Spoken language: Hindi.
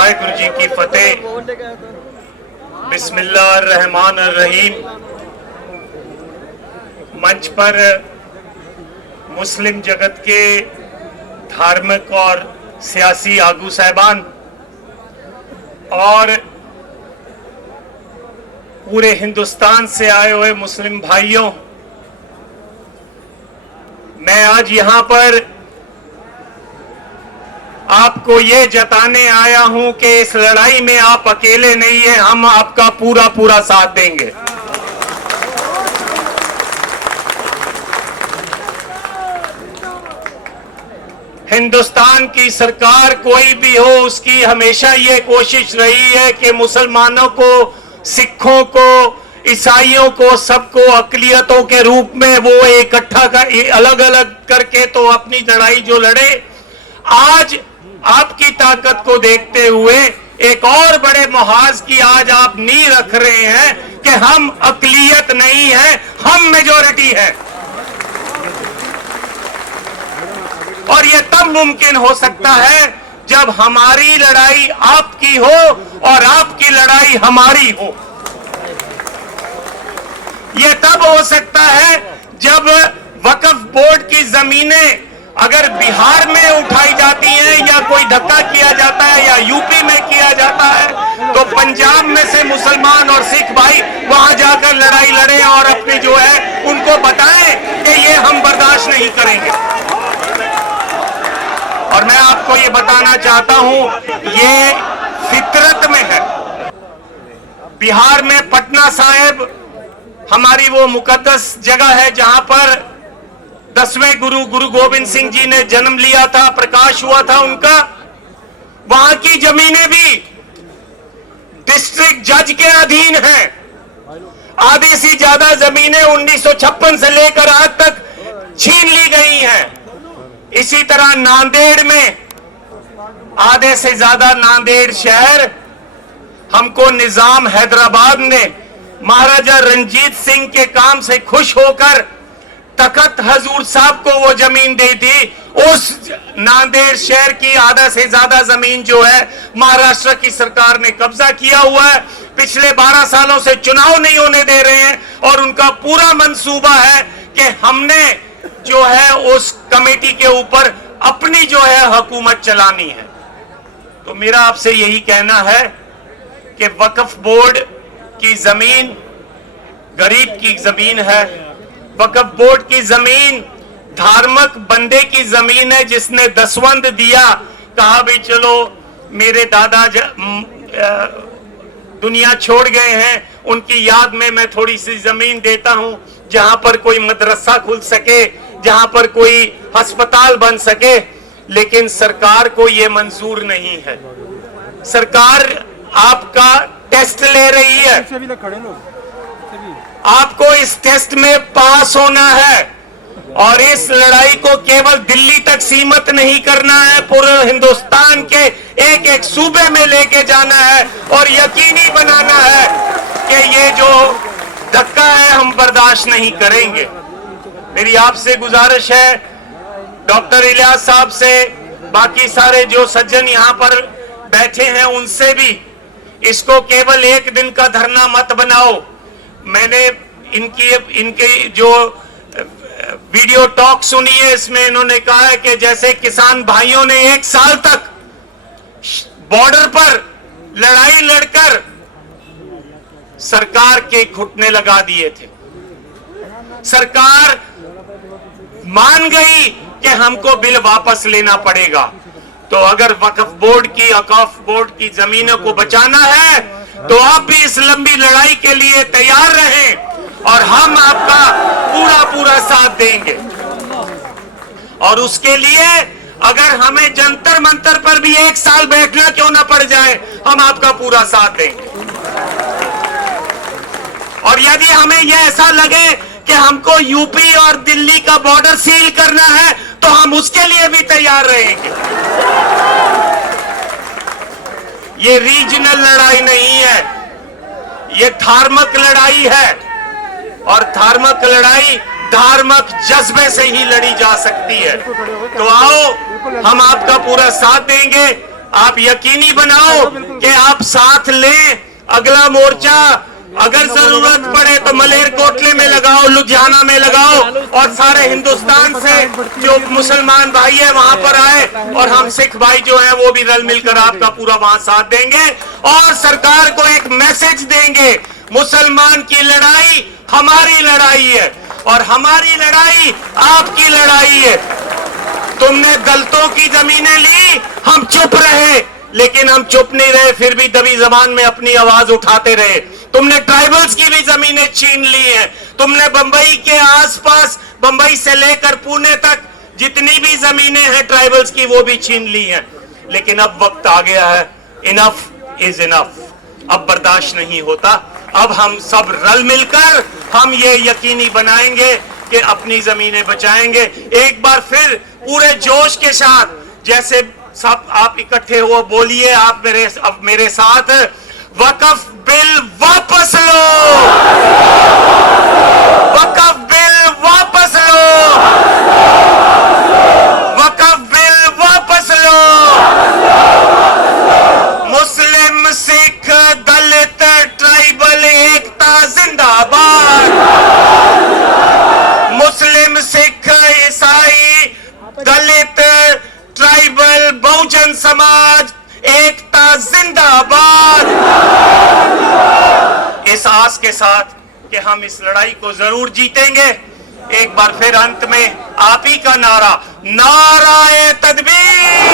वाहिगुरु जी की फतेह। बिस्मिल्लाहिर्रहमानिर्रहीम। मंच पर मुस्लिम जगत के धार्मिक और सियासी आगू साहबान और पूरे हिंदुस्तान से आए हुए मुस्लिम भाइयों, मैं आज यहां पर आपको ये जताने आया हूं कि इस लड़ाई में आप अकेले नहीं हैं, हम आपका पूरा पूरा साथ देंगे। हिंदुस्तान की सरकार कोई भी हो, उसकी हमेशा ये कोशिश रही है कि मुसलमानों को, सिखों को, ईसाइयों को, सबको अकलियतों के रूप में वो इकट्ठा कर, अलग अलग करके तो अपनी लड़ाई जो लड़े। आज आपकी ताकत को देखते हुए एक और बड़े मुहाज की आज आप नींव रख रहे हैं कि हम अकलियत नहीं है, हम मेजॉरिटी है। और यह तब मुमकिन हो सकता है जब हमारी लड़ाई आपकी हो और आपकी लड़ाई हमारी हो। यह तब हो सकता है जब वक्फ बोर्ड की जमीनें अगर बिहार में उठाई जाती हैं या कोई धक्का किया जाता है या यूपी में किया जाता है तो पंजाब में से मुसलमान और सिख भाई वहां जाकर लड़ाई लड़े और अपने जो है उनको बताएं कि ये हम बर्दाश्त नहीं करेंगे। और मैं आपको ये बताना चाहता हूं, ये फितरत में है। बिहार में पटना साहिब हमारी वो मुकद्दस जगह है जहां पर 10वें गुरु गोविंद सिंह जी ने जन्म लिया था, प्रकाश हुआ था उनका। वहां की जमीनें भी डिस्ट्रिक्ट जज के अधीन हैं। आधी से ज्यादा जमीनें 1956 से लेकर आज तक छीन ली गई हैं। इसी तरह नांदेड़ में आधे से ज्यादा नांदेड़ शहर हमको निजाम हैदराबाद ने महाराजा रंजीत सिंह के काम से खुश होकर तखत हजूर साहब को वो जमीन दी थी। उस नांदेड़ शहर की आधा से ज्यादा जमीन जो है महाराष्ट्र की सरकार ने कब्जा किया हुआ है। पिछले 12 सालों से चुनाव नहीं होने दे रहे हैं और उनका पूरा मंसूबा है कि हमने जो है उस कमेटी के ऊपर अपनी जो है हुकूमत चलानी है। तो मेरा आपसे यही कहना है कि वक्फ बोर्ड की जमीन गरीब की जमीन है। वक्फ बोर्ड की जमीन धार्मिक बंदे की जमीन है जिसने दसवंध दिया, कहा भी चलो मेरे दादा दुनिया छोड़ गए हैं, उनकी याद में मैं थोड़ी सी जमीन देता हूं जहां पर कोई मदरसा खुल सके, जहां पर कोई अस्पताल बन सके। लेकिन सरकार को यह मंजूर नहीं है। सरकार आपका टेस्ट ले रही है, आपको इस टेस्ट में पास होना है और इस लड़ाई को केवल दिल्ली तक सीमित नहीं करना है, पूरे हिंदुस्तान के एक एक सूबे में लेके जाना है और यकीनी बनाना है कि ये जो धक्का है हम बर्दाश्त नहीं करेंगे। मेरी आपसे गुजारिश है, डॉक्टर इलियास साहब से, बाकी सारे जो सज्जन यहां पर बैठे हैं उनसे भी, इसको केवल एक दिन का धरना मत बनाओ। मैंने इनके जो वीडियो टॉक सुनी है, इसमें इन्होंने कहा है कि जैसे किसान भाइयों ने 1 साल तक बॉर्डर पर लड़ाई लड़कर सरकार के घुटने लगा दिए थे। सरकार मान गई कि हमको बिल वापस लेना पड़ेगा। तो अगर वक्फ बोर्ड की जमीनों को बचाना है तो आप भी इस लंबी लड़ाई के लिए तैयार रहें और हम आपका पूरा पूरा साथ देंगे। और उसके लिए अगर हमें जंतर मंतर पर भी 1 साल बैठना क्यों ना पड़ जाए, हम आपका पूरा साथ देंगे। और यदि हमें यह ऐसा लगे कि हमको यूपी और दिल्ली का बॉर्डर सील करना है तो हम उसके लिए भी तैयार रहेंगे। ये रीजनल लड़ाई नहीं है, ये धार्मिक लड़ाई है और धार्मिक लड़ाई धार्मिक जज्बे से ही लड़ी जा सकती है। तो आओ, हम आपका पूरा साथ देंगे। आप यकीनी बनाओ कि आप साथ लें अगला मोर्चा। अगर जरूरत पड़े तो मलेरकोटले में लगाओ, लुधियाना में लगाओ, और सारे हिंदुस्तान से जो मुसलमान भाई है वहां पर आए, और हम सिख भाई जो है वो भी रल मिलकर आपका पूरा वहां साथ देंगे और सरकार को एक मैसेज देंगे, मुसलमान की लड़ाई हमारी लड़ाई है और हमारी लड़ाई आपकी लड़ाई है। तुमने दलितों की जमीनें ली, हम चुप रहे, लेकिन हम चुप नहीं रहे, फिर भी दबी जबान में अपनी आवाज उठाते रहे। तुमने ट्राइबल्स की भी जमीनें छीन ली हैं, तुमने बंबई के आसपास, बंबई से लेकर पुणे तक जितनी भी जमीनें हैं ट्राइबल्स की वो भी छीन ली हैं। लेकिन अब वक्त आ गया है, इनफ इज इनफ, अब बर्दाश्त नहीं होता। अब हम सब रल मिलकर हम ये यकीनी बनाएंगे कि अपनी जमीनें बचाएंगे। एक बार फिर पूरे जोश के साथ, जैसे सब आप इकट्ठे हो, बोलिए आप मेरे साथ, वक्फ बिल वापस लो, वक्फ बिल वापस लो, वक्फ बिल वापस लो। मुस्लिम, सिख, दलित, ट्राइबल एकता जिंदाबाद। मुस्लिम, सिख, ईसाई, दलित, ट्राइबल, बहुजन समाज एकता जिंदाबाद। इस आस के साथ कि हम इस लड़ाई को जरूर जीतेंगे, एक बार फिर अंत में आप ही का नारा, नाराए तकबीर,